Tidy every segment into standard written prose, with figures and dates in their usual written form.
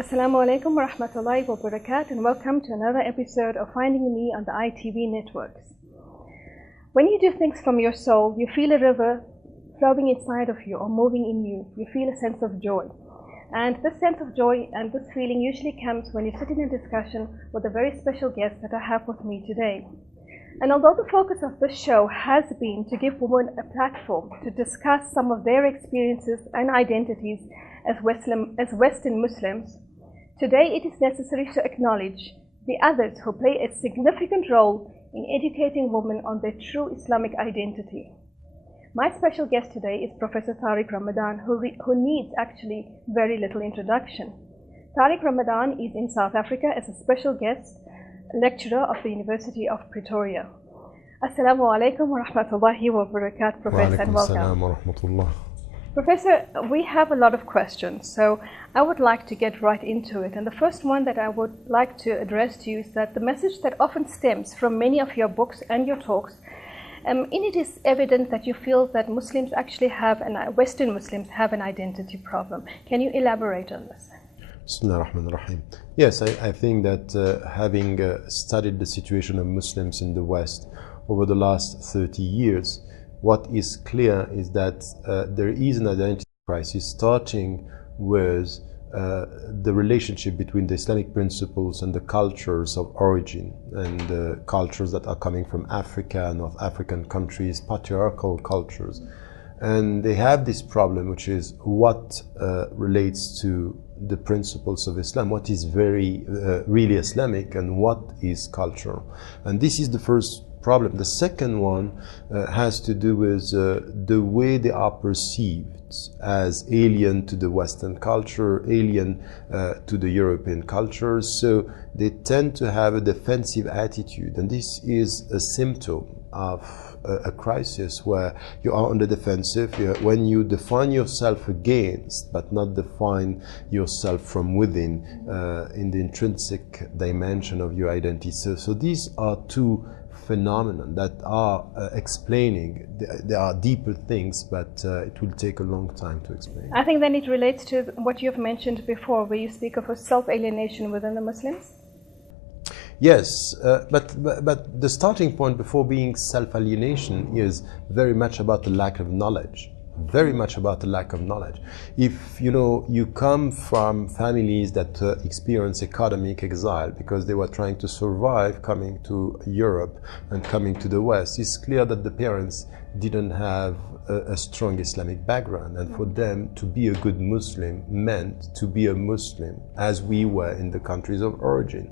Assalamu alaikum wa rahmatullahi wa barakatuh, and welcome to another episode of Finding Me on the ITV networks. When you do things from your soul, you feel a river flowing inside of you or moving in you. You feel a sense of joy. And this sense of joy and this feeling usually comes when you sit in a discussion with a very special guest that I have with me today. And although the focus of this show has been to give women a platform to discuss some of their experiences and identities as Western Muslims, today it is necessary to acknowledge the others who play a significant role in educating women on their true Islamic identity. My special guest today is Professor Tariq Ramadan, who needs actually very little introduction. Tariq Ramadan is in South Africa as a special guest lecturer of the University of Pretoria. Assalamu alaikum wa rahmatullahi wa barakatuh, Professor, and welcome. Wa rahmatullah. Professor, we have a lot of questions, so I would like to get right into it. And the first one that I would like to address to you is that the message that often stems from many of your books and your talks, in it is evident that you feel that Muslims actually have, Western Muslims have an identity problem. Can you elaborate on this? Bismillah ar-Rahman ar-Rahim. Yes, I think that having studied the situation of Muslims in the West over the last 30 years, what is clear is that there is an identity crisis starting with the relationship between the Islamic principles and the cultures of origin, and the cultures that are coming from Africa, North African countries, patriarchal cultures. And they have this problem, which is what relates to the principles of Islam, what is really Islamic, and what is cultural. And this is the first problem. The second one has to do with the way they are perceived as alien to the Western culture, alien to the European culture. So they tend to have a defensive attitude, and this is a symptom of a crisis where you are on the defensive. When you define yourself against, but not define yourself from within, in the intrinsic dimension of your identity. So these are two phenomena that are explaining. There are deeper things, but it will take a long time to explain. I think then it relates to what you've mentioned before, where you speak of a self-alienation within the Muslims. Yes, but the starting point before being self-alienation is very much about the lack of knowledge. Very much about the lack of knowledge. If you come from families that experience academic exile because they were trying to survive coming to Europe and coming to the West, it's clear that the parents didn't have a strong Islamic background, and for them to be a good Muslim meant to be a Muslim as we were in the countries of origin.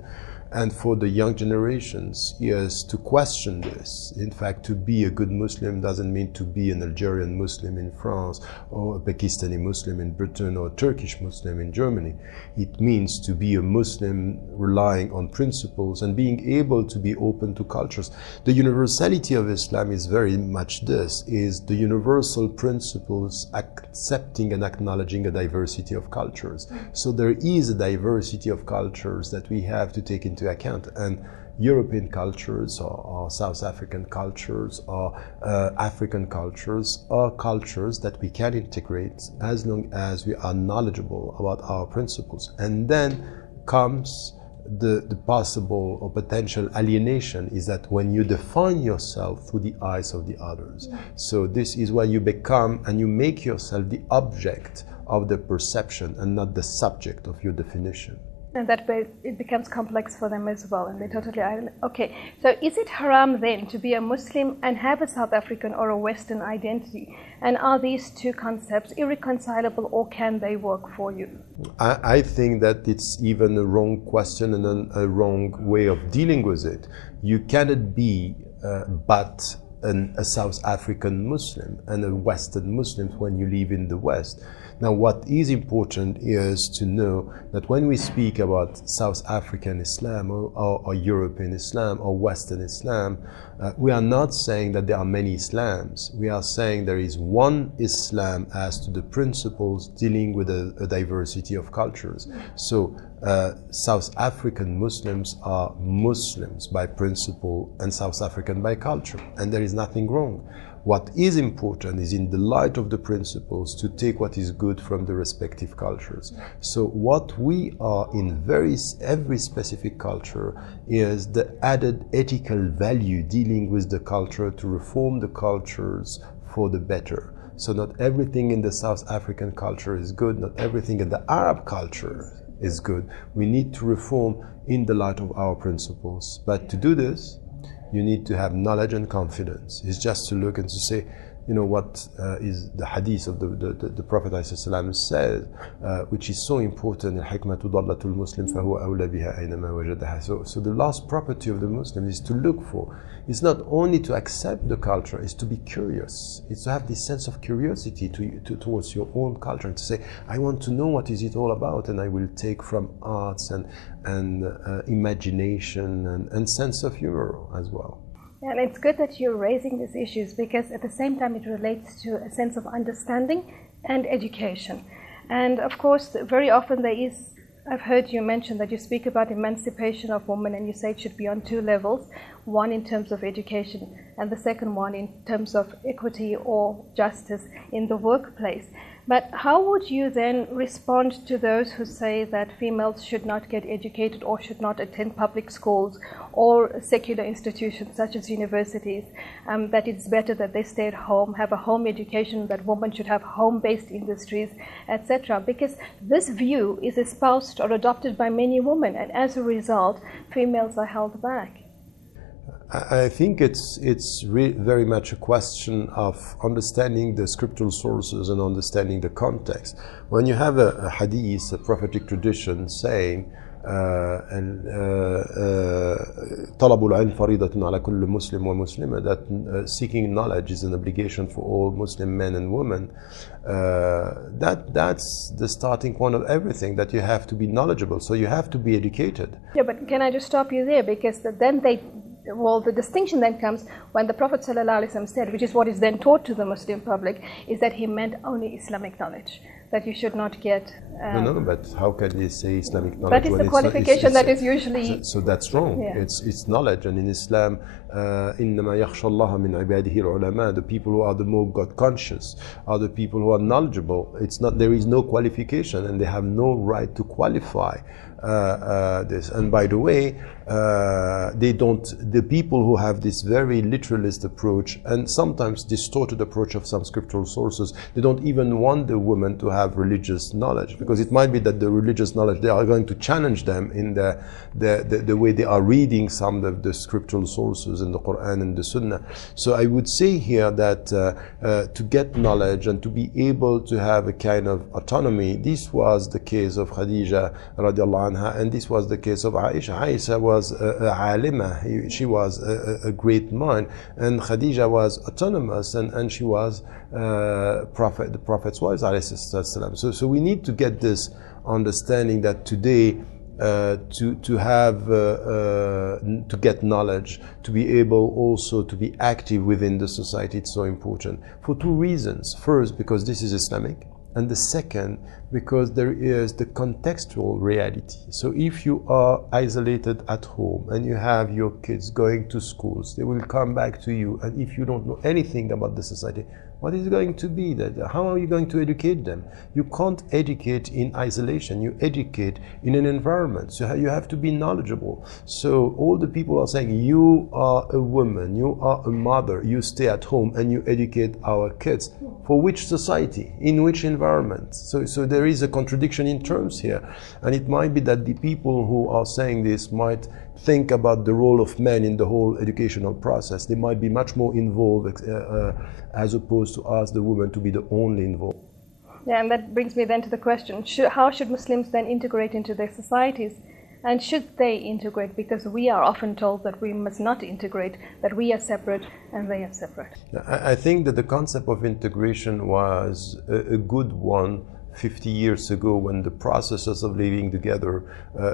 And for the young generations, yes, to question this. In fact, to be a good Muslim doesn't mean to be an Algerian Muslim in France, or a Pakistani Muslim in Britain, or a Turkish Muslim in Germany. It means to be a Muslim relying on principles and being able to be open to cultures. The universality of Islam is very much this, is the universal principles accepting and acknowledging a diversity of cultures. So there is a diversity of cultures that we have to take into account, and European cultures or South African cultures or African cultures are cultures that we can integrate as long as we are knowledgeable about our principles. And then comes the possible or potential alienation, is that when you define yourself through the eyes of the others. So this is where you become and you make yourself the object of the perception and not the subject of your definition. And that way it becomes complex for them as well, and they totally okay. So is it haram then to be a Muslim and have a South African or a Western identity? And are these two concepts irreconcilable, or can they work for you? I think that it's even a wrong question and a wrong way of dealing with it. You cannot be but a South African Muslim and a Western Muslim when you live in the West. Now, what is important is to know that when we speak about South African Islam or European Islam or Western Islam, we are not saying that there are many Islams. We are saying there is one Islam as to the principles dealing with a diversity of cultures. So South African Muslims are Muslims by principle and South African by culture, and there is nothing wrong. What is important is, in the light of the principles, to take what is good from the respective cultures. So what we are in every specific culture is the added ethical value dealing with the culture to reform the cultures for the better. So not everything in the South African culture is good, not everything in the Arab culture is good. We need to reform in the light of our principles. But to do this, you need to have knowledge and confidence. It's just to look and to say, you know, what is the hadith of the Prophet ﷺ says, which is so important, الحكمة ضالة المسلم فهو أولى بها أينما وجدها. So the last property of the Muslim is to look for. It's not only to accept the culture, it's to be curious. It's to have this sense of curiosity towards your own culture, and to say, I want to know what is it all about, and I will take from arts and imagination and sense of humor as well. And it's good that you're raising these issues, because at the same time it relates to a sense of understanding and education. And of course, very often I've heard you mention that you speak about emancipation of women, and you say it should be on two levels, one in terms of education and the second one in terms of equity or justice in the workplace. But how would you then respond to those who say that females should not get educated or should not attend public schools or secular institutions such as universities, that it's better that they stay at home, have a home education, that women should have home-based industries, etc.? Because this view is espoused or adopted by many women, and as a result, females are held back. I think it's very much a question of understanding the scriptural sources and understanding the context. When you have a hadith, a prophetic tradition saying, طلب العلم فريضة على كل مسلم ومسلمة, that seeking knowledge is an obligation for all Muslim men and women, that's the starting point of everything, that you have to be knowledgeable, so you have to be educated. Yeah, but can I just stop you there? Because then the distinction then comes when the Prophet ﷺ said, which is what is then taught to the Muslim public, is that he meant only Islamic knowledge, that you should not get... No, but how can they say Islamic knowledge? That is the qualification that is usually... So that's wrong. Yeah. It's knowledge, and in Islam, إِنَّمَا يَخْشَى اللَّهَ مِنْ عِبَادِهِ الْعُلَمَاء, the people who are the more God conscious are the people who are knowledgeable. There is no qualification, and they have no right to qualify this. And by the way, the people who have this very literalist approach and sometimes distorted approach of some scriptural sources, they don't even want the women to have religious knowledge, because it might be that the religious knowledge, they are going to challenge them in the way they are reading some of the scriptural sources in the Quran and the Sunnah. So I would say here that to get knowledge and to be able to have a kind of autonomy, this was the case of Khadija radiallahu anha, and this was the case of Aisha. Aisha was a alima, she was a great mind, and Khadija was autonomous, and she was the Prophet's wife. So we need to get this understanding that today to get knowledge, to be able also to be active within the society, it's so important for two reasons. First, because this is Islamic, and the second, because there is the contextual reality. So if you are isolated at home and you have your kids going to schools, they will come back to you, and if you don't know anything about the society, what is going to be that? How are you going to educate them? You can't educate in isolation. You educate in an environment. So you have to be knowledgeable. So all the people are saying, you are a woman, you are a mother, you stay at home and you educate our kids. For which society? In which environment? So there is a contradiction in terms here. And it might be that the people who are saying this might think about the role of men in the whole educational process. They might be much more involved as opposed to us, the women, to be the only involved. Yeah, and that brings me then to the question, how should Muslims then integrate into their societies? And should they integrate? Because we are often told that we must not integrate, that we are separate and they are separate. I think that the concept of integration was a good one 50 years ago when the processes of living together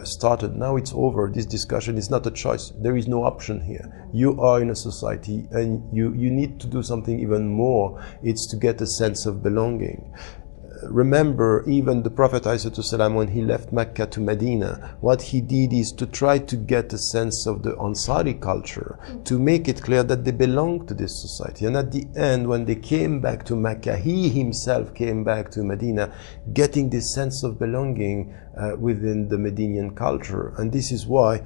started. Now it's over. This discussion is not a choice. There is no option here. You are in a society and you need to do something even more. It's to get a sense of belonging. Remember, even the Prophet ﷺ, when he left Mecca to Medina, what he did is to try to get a sense of the Ansari culture, to make it clear that they belong to this society. And at the end, when they came back to Mecca, he himself came back to Medina, getting this sense of belonging within the Medinian culture. And this is why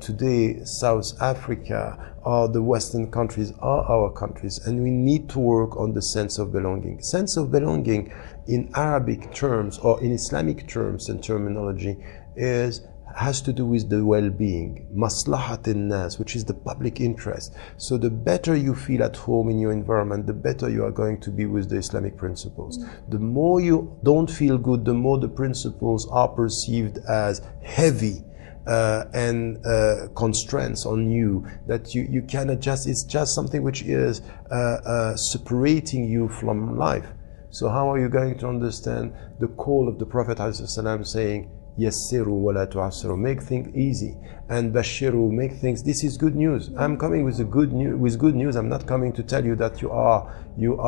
today South Africa or the Western countries are our countries, and we need to work on the sense of belonging. Sense of belonging in Arabic terms or in Islamic terms and terminology has to do with the well-being, maslahat al-nas, which is the public interest. So the better you feel at home in your environment, the better you are going to be with the Islamic principles. The more you don't feel good, the more the principles are perceived as heavy and constraints on you, that you cannot just, it's just something which is separating you from life. So how are you going to understand the call of the Prophet ﷺ saying, Yassiru wa la tu'assiru, make things easy, and Bashiru, make things, this is good news. I'm coming with good news. I'm not coming to tell you that you are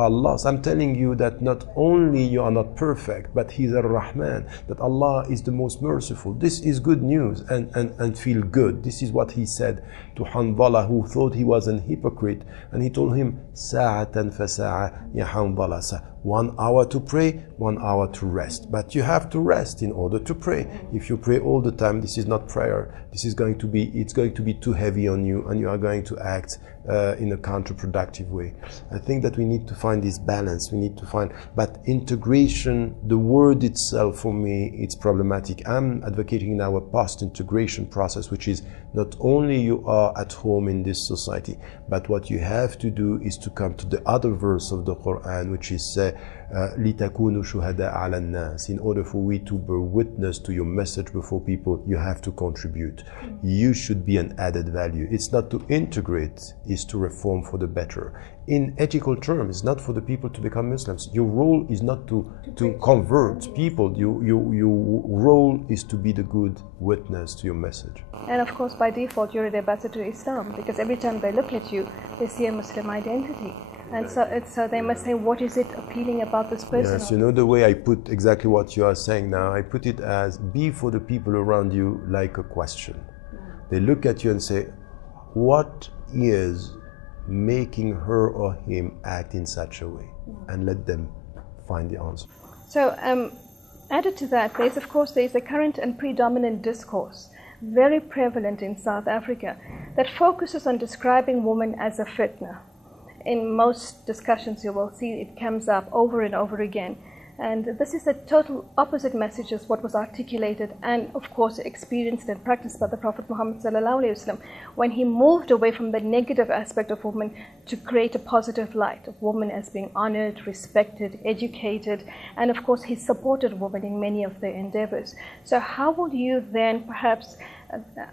lost. I'm telling you that not only you are not perfect, but He's Ar-Rahman, that Allah is the most merciful. This is good news, and feel good. This is what He said to Hanzala, who thought he was an hypocrite, and He told him, Sa'atan fa sa'a ya Hanzala, 1 hour to pray, 1 hour to rest. But you have to rest in order to pray. If you pray all the time, this is not prayer. This is going to be, it's going to be too heavy on you, and you are going to act in a counterproductive way. I think that we need to find this balance. We need to find, but integration, the word itself for me, it's problematic. I'm advocating now a post-integration process, which is not only you are at home in this society, but what you have to do is to come to the other verse of the Quran, which is لِتَكُونُوا شُهَدَاءَ عَلَى النَّاسِ. In order for we to bear witness to your message before people, you have to contribute. You should be an added value. It's not to integrate, it's to reform for the better. In ethical terms, it's not for the people to become Muslims. Your role is not to convert people. Your role is to be the good witness to your message. And of course, by default, you're the ambassador to Islam, because every time they look at you, they see a Muslim identity. And so they must say, what is it appealing about this person? Yes, you know the way I put exactly what you are saying now, I put it as, be for the people around you like a question. They look at you and say, what is making her or him act in such a way? And let them find the answer. So added to that, there's a current and predominant discourse, very prevalent in South Africa, that focuses on describing women as a fitna. In most discussions you will see it comes up over and over again. And this is a total opposite message as what was articulated and of course experienced and practiced by the Prophet Muhammad ﷺ when he moved away from the negative aspect of women to create a positive light of women as being honored, respected, educated, and of course he supported women in many of their endeavors. So how will you then perhaps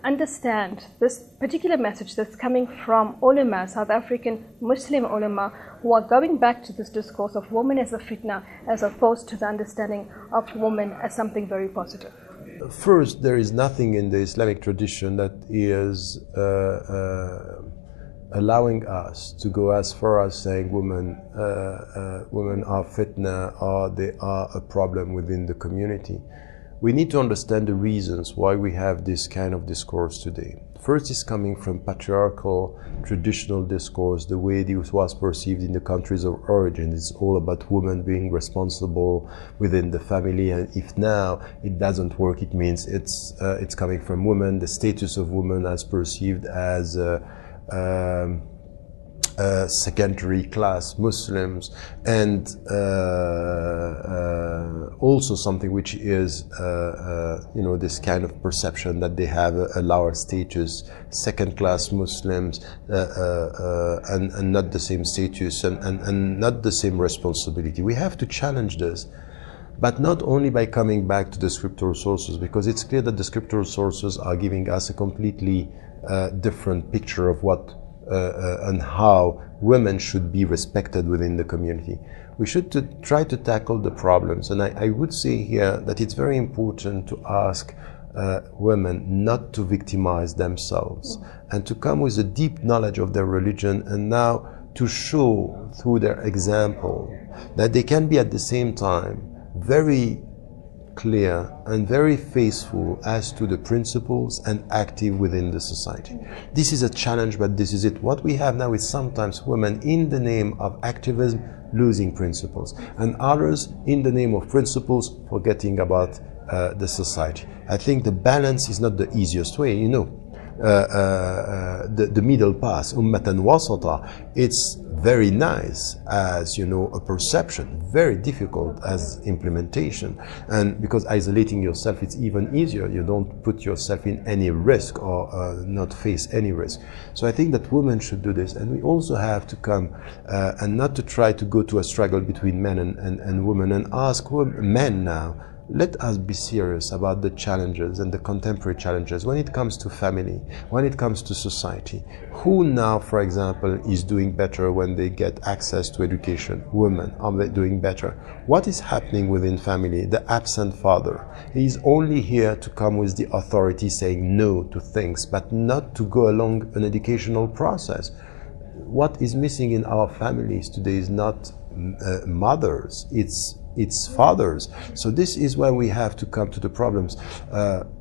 understand this particular message that's coming from ulama, South African Muslim ulama, who are going back to this discourse of woman as a fitna as opposed to the understanding of woman as something very positive? First, there is nothing in the Islamic tradition that is allowing us to go as far as saying women are fitna or they are a problem within the community. We need to understand the reasons why we have this kind of discourse today. First is coming from patriarchal, traditional discourse, the way this was perceived in the countries of origin. It's all about women being responsible within the family, and if now it doesn't work, it means it's coming from women, the status of women as perceived as secondary class Muslims, and also something which is this kind of perception that they have a lower status, second class Muslims, and not the same status and not the same responsibility. We have to challenge this, but not only by coming back to the scriptural sources, because it's clear that the scriptural sources are giving us a completely different picture of what and how women should be respected within the community. We should try to tackle the problems. And I would say here that it's very important to ask women not to victimize themselves and to come with a deep knowledge of their religion, and now to show through their example that they can be at the same time very clear and very faithful as to the principles and active within the society. This is a challenge, but this is it. What we have now is sometimes women in the name of activism losing principles, and others in the name of principles forgetting about the society. I think the balance is not the easiest way, you know. The middle path, ummatan wasata, it's very nice as, you know, a perception, very difficult as implementation. And because isolating yourself, it's even easier. You don't put yourself in any risk or not face any risk. So I think that women should do this, and we also have to come and not to try to go to a struggle between men and women, and ask men now, let us be serious about the challenges and the contemporary challenges when it comes to family, when it comes to society. Who now, for example, is doing better when they get access to education? Women, are they doing better? What is happening within family? The absent father, he is only here to come with the authority saying no to things, but not to go along an educational process. What is missing in our families today is not mothers, it's fathers. So this is where we have to come to the problems.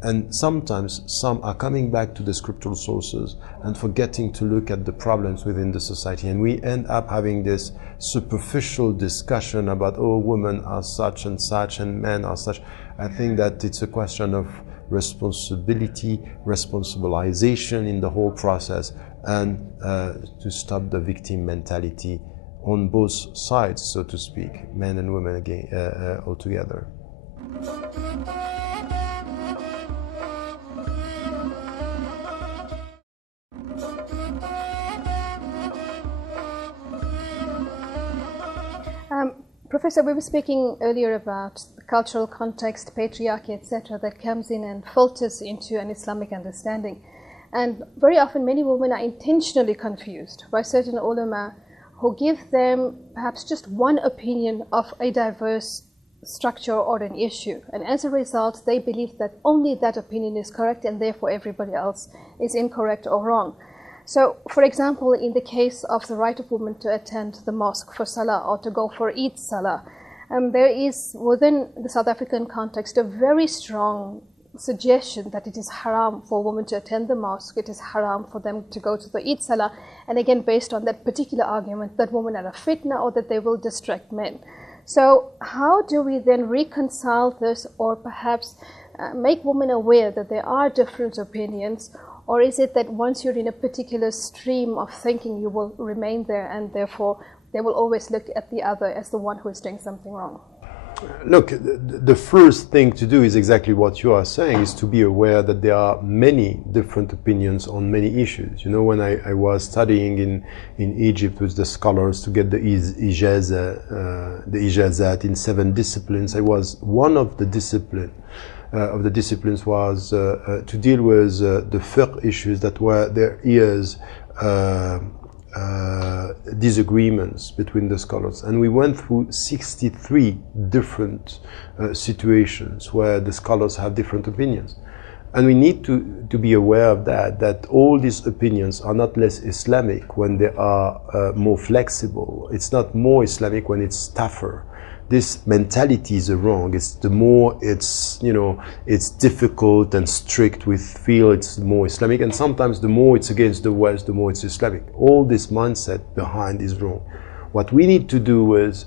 And sometimes some are coming back to the scriptural sources and forgetting to look at the problems within the society. And we end up having this superficial discussion about, oh, women are such and such and men are such. I think that it's a question of responsibility, responsibilization in the whole process, and to stop the victim mentality on both sides, so to speak, men and women again, all together. Professor, we were speaking earlier about the cultural context, patriarchy, etc., that comes in and filters into an Islamic understanding. And very often many women are intentionally confused by certain ulama who give them perhaps just one opinion of a diverse structure or an issue. And as a result, they believe that only that opinion is correct and therefore everybody else is incorrect or wrong. So, for example, in the case of the right of women to attend the mosque for Salah or to go for Eid Salah, there is within the South African context a very strong suggestion that it is haram for women to attend the mosque, it is haram for them to go to the Eid Salah, and again based on that particular argument that women are a fitna or that they will distract men. So how do we then reconcile this, or perhaps make women aware that there are different opinions, or is it that once you're in a particular stream of thinking you will remain there and therefore they will always look at the other as the one who is doing something wrong? Look, the first thing to do is exactly what you are saying, is to be aware that there are many different opinions on many issues. You know, when I was studying in Egypt with the scholars to get the ijazat in 7 disciplines, I was one of the disciplines was to deal with the fiqh issues that were there is disagreements between the scholars, and we went through 63 different situations where the scholars have different opinions, and we need to be aware of that all these opinions are not less Islamic when they are more flexible. It's not more Islamic when it's tougher. This mentality is wrong. It's the more it's, you know, it's difficult and strict, we feel it's more Islamic, and sometimes the more it's against the West, the more it's Islamic. All this mindset behind is wrong. What we need to do with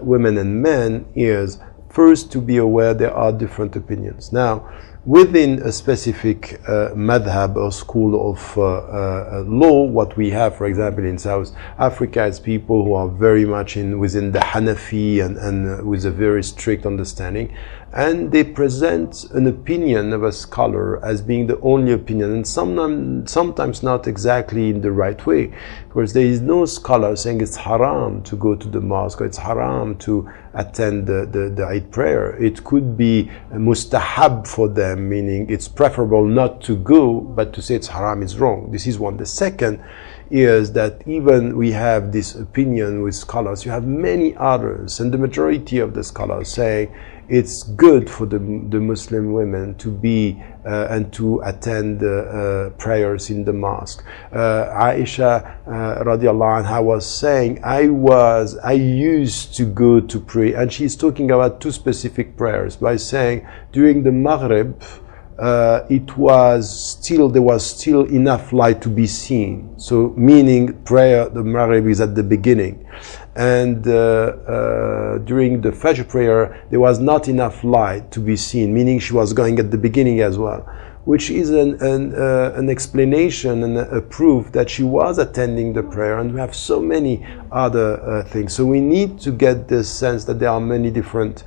women and men is first to be aware there are different opinions. Now, within a specific madhab or school of law, what we have, for example, in South Africa is people who are very much within the Hanafi and with a very strict understanding, and they present an opinion of a scholar as being the only opinion, and sometimes not exactly in the right way, because there is no scholar saying it's haram to go to the mosque or it's haram to attend the Eid prayer. It could be mustahab for them, meaning it's preferable not to go, but to say it's haram is wrong. This is one. The second is that even we have this opinion with scholars, you have many others, and the majority of the scholars say it's good for the Muslim women to be and to attend prayers in the mosque. Aisha radiallahu anha was saying, I used to go to pray, and she's talking about two specific prayers by saying during the Maghrib there was still enough light to be seen. So meaning prayer, the Maghrib is at the beginning. And during the Fajr prayer, there was not enough light to be seen, meaning she was going at the beginning as well, which is an explanation and a proof that she was attending the prayer. And we have so many other things. So we need to get this sense that there are many different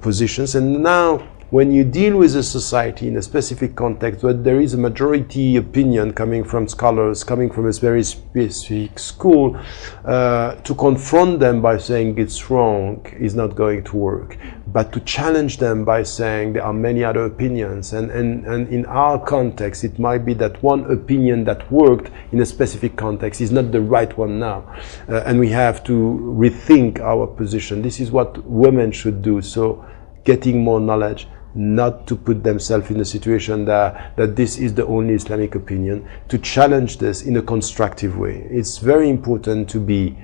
positions. And now, when you deal with a society in a specific context where there is a majority opinion coming from scholars, coming from a very specific school, to confront them by saying it's wrong is not going to work. But to challenge them by saying there are many other opinions, and in our context it might be that one opinion that worked in a specific context is not the right one now, and we have to rethink our position. This is what women should do. So getting more knowledge, not to put themselves in a situation that this is the only Islamic opinion, to challenge this in a constructive way. It's very important to be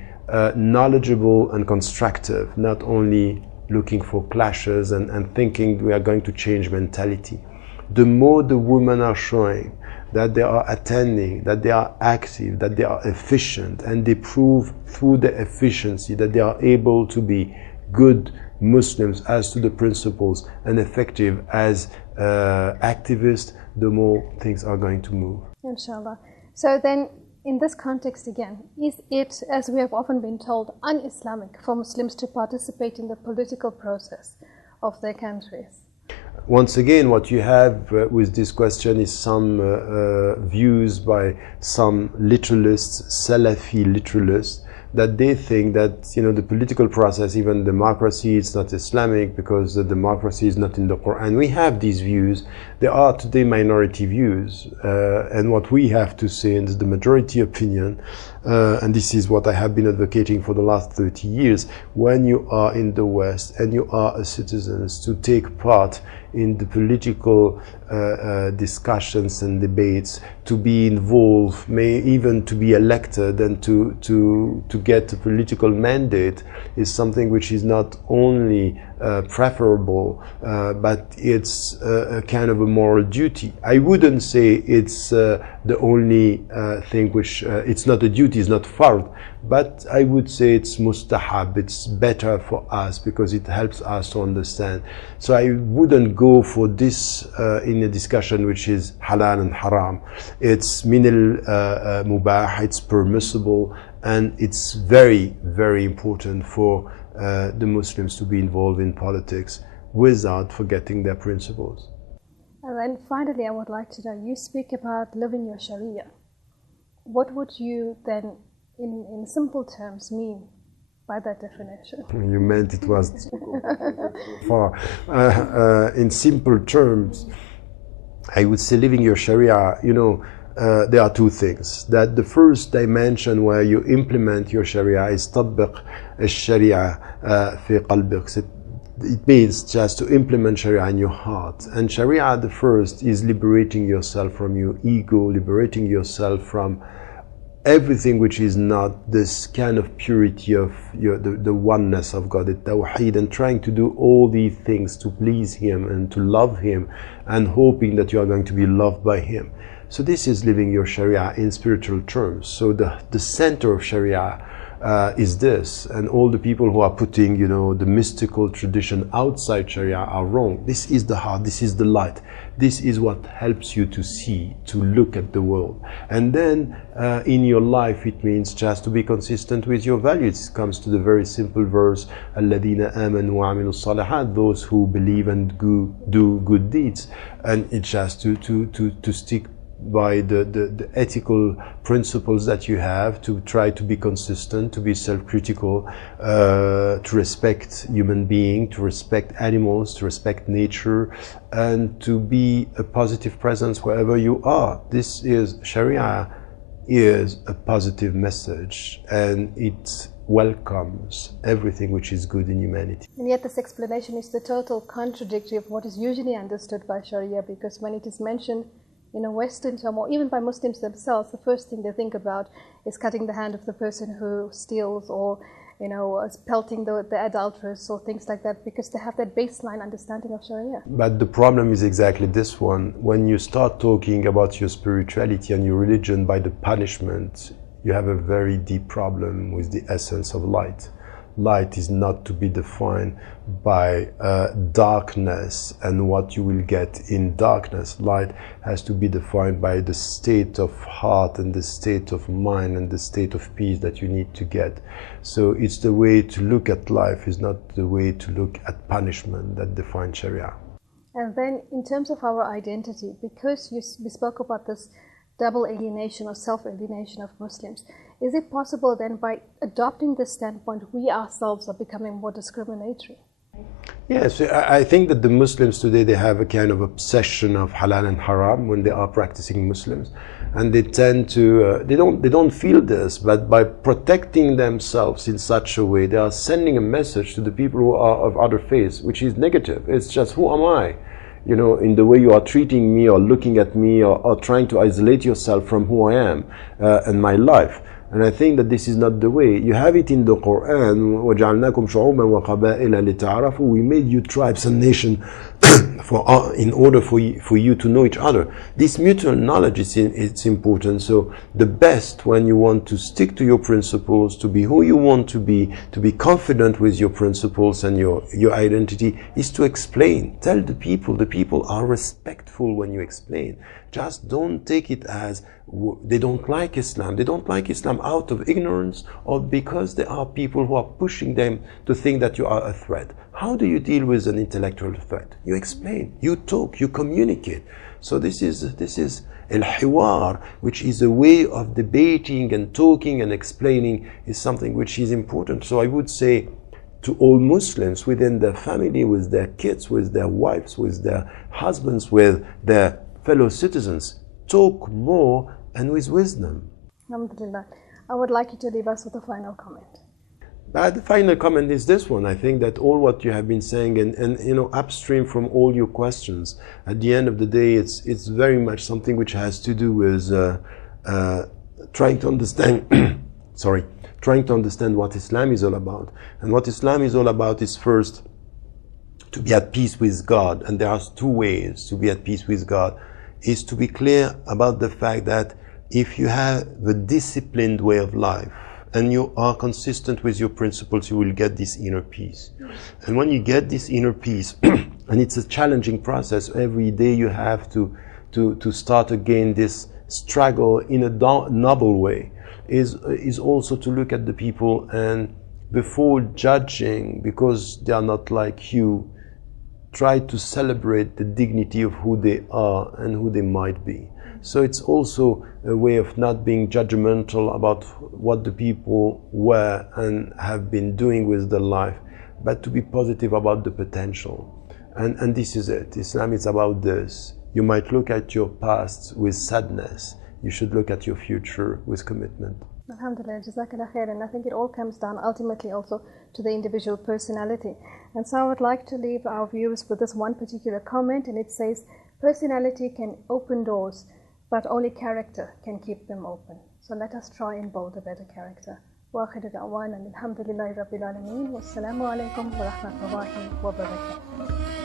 knowledgeable and constructive, not only looking for clashes and thinking we are going to change mentality. The more the women are showing that they are attending, that they are active, that they are efficient, and they prove through the efficiency that they are able to be good Muslims as to the principles and effective as activists, the more things are going to move. Inshallah. So then, in this context again, is it, as we have often been told, un-Islamic for Muslims to participate in the political process of their countries? Once again, what you have with this question is some views by some literalists, Salafi literalists, that they think that, you know, the political process, even democracy, it's not Islamic because the democracy is not in the Quran. We have these views. There are today minority views, and what we have to say is the majority opinion, and this is what I have been advocating for the last 30 years. When you are in the West and you are a citizen, to take part in the political discussions and debates, to be involved, may even to be elected and to get a political mandate is something which is not only preferable, but it's a kind of a moral duty. I wouldn't say it's the only thing which, it's not a duty, it's not fard, but I would say it's mustahab, it's better for us because it helps us to understand. So I wouldn't go for this in a discussion which is halal and haram. It's min al mubah, it's permissible, and it's very, very important for the Muslims to be involved in politics without forgetting their principles. And then finally, I would like to know, you speak about living your Sharia. What would you then, in simple terms, mean by that definition? You meant it was far. In simple terms, I would say living your Sharia, you know, there are two things. That the first dimension where you implement your Sharia is طبق الشريعة في قلبك. It means just to implement Sharia in your heart. And Sharia, the first, is liberating yourself from your ego, liberating yourself from everything which is not this kind of purity of the oneness of God, the Tawheed, and trying to do all these things to please Him and to love Him and hoping that you are going to be loved by Him. So this is living your Sharia in spiritual terms. So the center of Sharia is this, and all the people who are putting, you know, the mystical tradition outside Sharia are wrong. This is the heart, this is the light, this is what helps you to see, to look at the world. And then in your life it means just to be consistent with your values. It comes to the very simple verse, الَّذِينَ آمَنُوا وَعَمِلُوا الصَّالِحَاتِ, those who believe and do good deeds. And it's just to stick by the ethical principles that you have, to try to be consistent, to be self-critical, to respect human beings, to respect animals, to respect nature, and to be a positive presence wherever you are. This is Sharia is a positive message, and it welcomes everything which is good in humanity. And yet this explanation is the total contradictory of what is usually understood by Sharia, because when it is mentioned in a Western term, or even by Muslims themselves, the first thing they think about is cutting the hand of the person who steals, or pelting the adulteress, or things like that, because they have that baseline understanding of Sharia. But the problem is exactly this one. When you start talking about your spirituality and your religion by the punishment, you have a very deep problem with the essence of light. Light is not to be defined by darkness and what you will get in darkness. Light has to be defined by the state of heart and the state of mind and the state of peace that you need to get. So it's the way to look at life, is not the way to look at punishment that defines Sharia. And then in terms of our identity, because we spoke about this double alienation or self-alienation of Muslims, is it possible then, by adopting this standpoint, we ourselves are becoming more discriminatory? Yes, I think that the Muslims today, they have a kind of obsession of halal and haram when they are practicing Muslims, and they tend to they don't feel this, but by protecting themselves in such a way, they are sending a message to the people who are of other faiths, which is negative. It's just, who am I? In the way you are treating me or looking at me, or trying to isolate yourself from who I am and my life. And I think that this is not the way. You have it in the Quran, وَجَعَلْنَاكُمْ شُعُوبًا وَقَبَائِلَ لِتَعَارَفُوا. We made you tribes and nations in order for you to know each other. This mutual knowledge it's important. So the best, when you want to stick to your principles, to be who you want to be confident with your principles and your identity, is to explain. Tell the people are respectful when you explain. Just don't take it as they don't like Islam. They don't like Islam out of ignorance, or because there are people who are pushing them to think that you are a threat. How do you deal with an intellectual threat? You explain, you talk, you communicate. So this is al-hiwar, which is a way of debating and talking and explaining, is something which is important. So I would say to all Muslims, within their family, with their kids, with their wives, with their husbands, with their fellow citizens, talk more and with wisdom. Alhamdulillah. I would like you to leave us with a final comment. The final comment is this one. I think that all what you have been saying and upstream from all your questions, at the end of the day, it's very much something which has to do with trying to understand trying to understand what Islam is all about. And what Islam is all about is, first, to be at peace with God. And there are two ways to be at peace with God. Is to be clear about the fact that if you have a disciplined way of life and you are consistent with your principles, you will get this inner peace. And when you get this inner peace, and it's a challenging process, every day you have to start again this struggle in a noble way, is also to look at the people, and before judging, because they are not like you, try to celebrate the dignity of who they are and who they might be. So it's also a way of not being judgmental about what the people were and have been doing with their life, but to be positive about the potential. And this is it. Islam is about this. You might look at your past with sadness. You should look at your future with commitment. Alhamdulillah, Jazakallah khair. And I think it all comes down ultimately also to the individual personality. And so I would like to leave our viewers with this one particular comment, and it says, personality can open doors, but only character can keep them open. So let us try and build a better character. وآخر دعوانا الحمد لله رب العالمين والسلام عليكم ورحمة الله وبركاته.